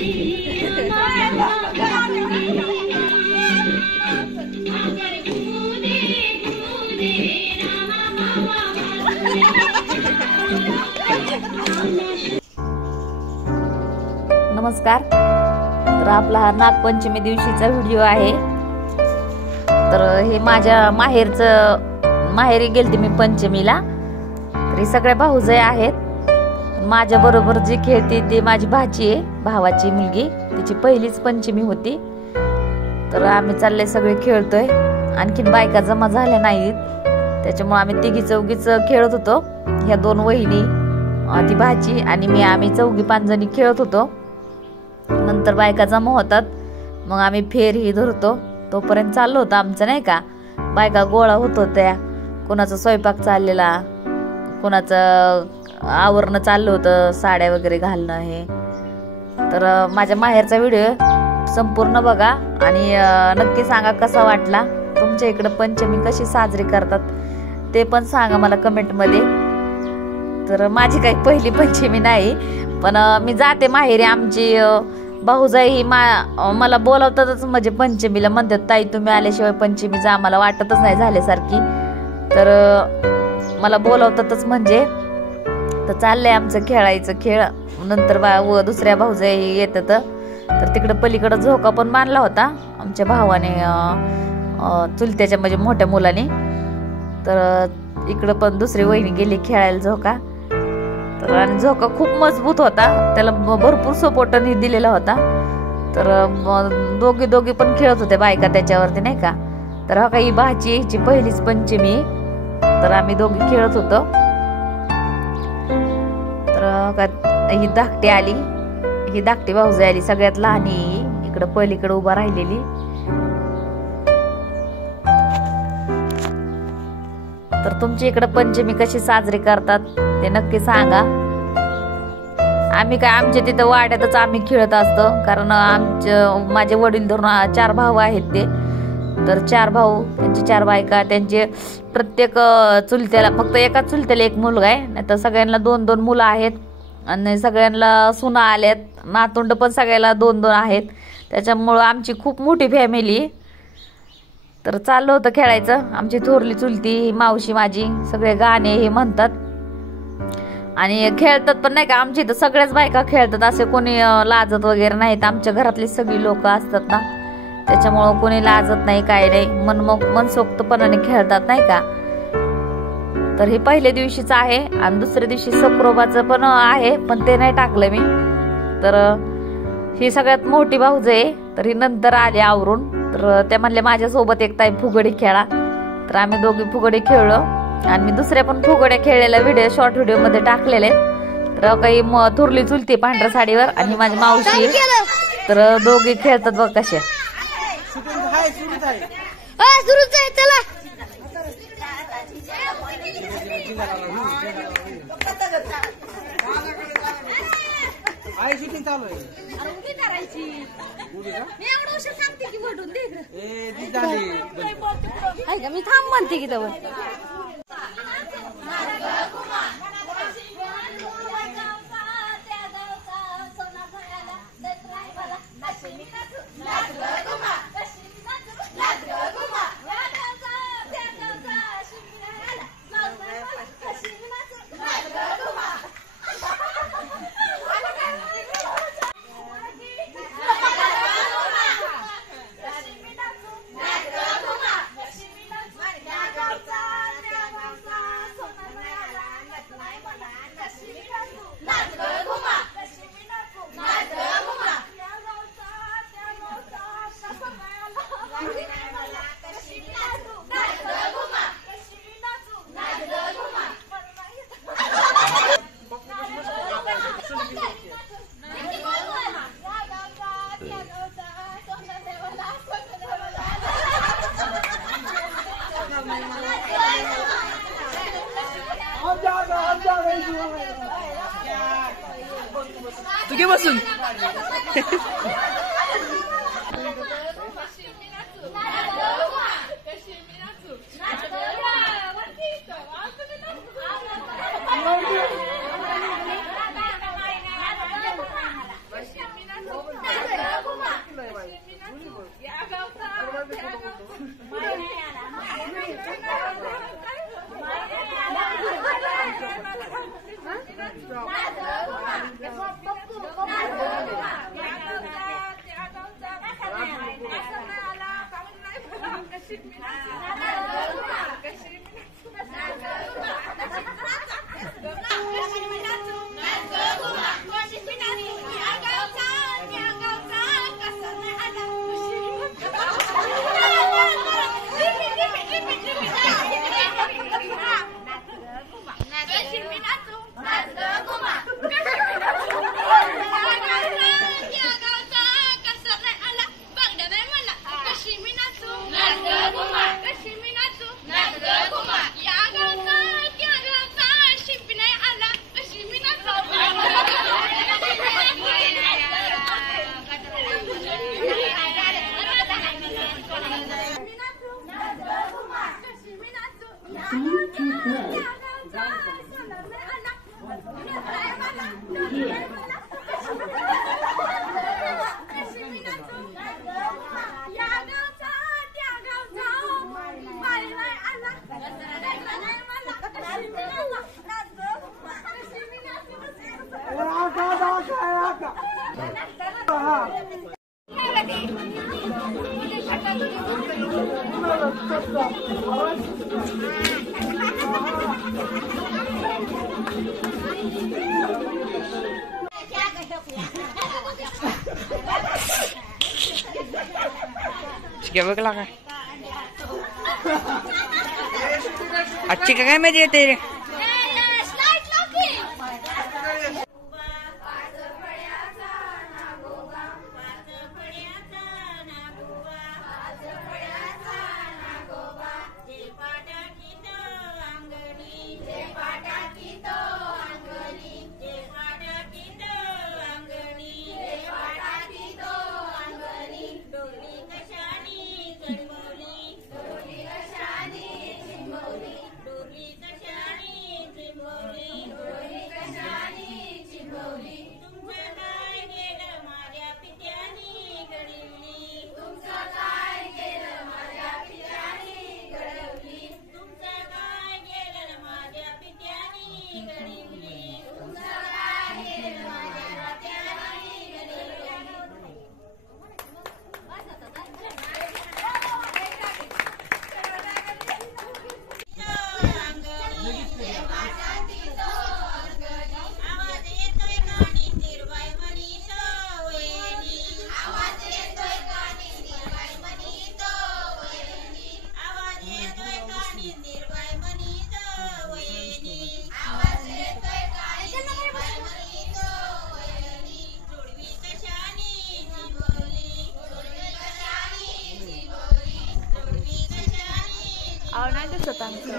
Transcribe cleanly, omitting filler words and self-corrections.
नमस्कार। तर आपला हा नागपंचमी दिवशीचा व्हिडिओ आहे। तर हे माझ्या माहेरी गेलते मी पंचमीला। तर हे सगळे भाऊजय आहेत। माझ्या बरोबर जी खेळते ती माझी भाची आहे, भावाची मुलगी। तिची पहिलीच पंचमी होती। तर आम्ही चालले सगळे खेळतोय। आणखीन बायका जमा झाल्या नाहीत, त्याच्यामुळे आम्ही तिघी चौघीच खेळत होतो। ह्या दोन वहिनी, ती भाची आणि मी, आम्ही चौघी पाच जणी खेळत होतो। नंतर बायका जमा होतात, मग आम्ही फेर ही धरतो। तोपर्यंत चाललो होतं आमचं, नाही का, बायका गोळा होत होत्या। कोणाचा स्वयंपाक चाललेला, कोणाचं आवरणं चाललं होतं, साड्या वगैरे घालणं हे। तर माझ्या माहेरचा व्हिडिओ संपूर्ण बघा आणि नक्की सांगा कसा वाटला। तुमच्या इकडे पंचमी कशी साजरी करतात ते पण सांगा मला कमेंट मध्ये। तर माझी काही पहिली पंचमी नाही, पण मी जाते माहेरी। आमची भाऊजाई ही मला बोलवतातच, म्हणजे पंचमीला म्हणतात ताई तुम्ही आल्याशिवाय पंचमी जा मला वाटतच नाही झाल्यासारखी। तर मला बोलवतातच म्हणजे। तर चाललंय आमचं खेळायचं खेळ। नंतर दुसऱ्या भाऊजाई येतात। तर तिकडे पलीकडे झोका पण बांधला होता आमच्या भावाने, चुलत्याच्या म्हणजे मोठ्या मुलाने। तर इकडे पण दुसरी वहिनी गेली खेळायला झोका। तर आणि झोका खूप मजबूत होता, त्याला भरपूर सपोर्टनी दिलेला होता। तर दोघी पण खेळत होते बायका त्याच्यावरती, नाही का। तर हा काही भाची हिची पहिलीच पंचमी, तर आम्ही दोघी खेळत होतो। तर ही धाकटी आली, ही धाकटी भाऊजाई आली, सगळ्यात लहान इकडे पलीकडे उभा राहिलेली। तर तुमच्या इकडे पंचमी कशी साजरी करतात ते नक्की सांगा। आम्ही काय, आमच्या तिथं वाड्यातच आम्ही खेळत असतो, कारण माझे वडील धरून 4 भाऊ आहेत ते। तर 4 भाऊ, त्यांची 4 बायका, त्यांचे प्रत्येक चुलत्याला, फक्त एका चुलत्याला एक मुलगा आहे, नाही तर सगळ्यांना 2-2 मुलं आहेत। आणि सगळ्यांना सुना आल्यात, नातुंड पण सगळ्याला 2-2 आहेत। त्याच्यामुळं आमची खूप मोठी फॅमिली। तर चाललं होतं खेळायचं। आमची थोरली चुलती, मावशी माझी, सगळे गाणे हे म्हणतात आणि खेळतात पण, नाही का। आमची तर सगळ्याच बायका खेळतात, असे कोणी लाजत वगैरे नाहीत। आमच्या घरातली सगळी लोक असतात ना, त्याच्यामुळं कोणी लाजत नाही, काय नाही, मनसोक्तपणाने खेळतात, नाही का। तर हे पहिल्या दिवशीच आहे आणि दुसऱ्या दिवशी सक्रोबाचं पण आहे, पण ते नाही टाकलं मी। तर ही सगळ्यात मोठी भाऊजाई, तर ही नंतर आली आवरून। तर त्या म्हणले माझ्यासोबत एक ताई फुगडी खेळा। तर आम्ही दोघी फुगडी खेळलो आणि मी दुसऱ्या पण फुगड्या खेळलेल्या व्हिडिओ शॉर्ट व्हिडिओ मध्ये टाकलेले। तर काही थोरली चुलती पांढऱ्या साडीवर आणि माझी मावशी, तर दोघी खेळतात बघ कशा। आई शूटिंग चालू आहे, अरे उडी करायची, उडी का मी एवढं उशीर सांगते की वडून दे इकडे। ए ती झाली आहे का, मी थांब म्हणते की तेव्हा। तू घे बसून. क्या बघला काय अच्छी काय माहिती येते रे नाही दिसत आमचं.